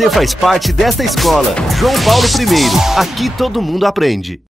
Você faz parte desta escola, João Paulo I. Aqui todo mundo aprende.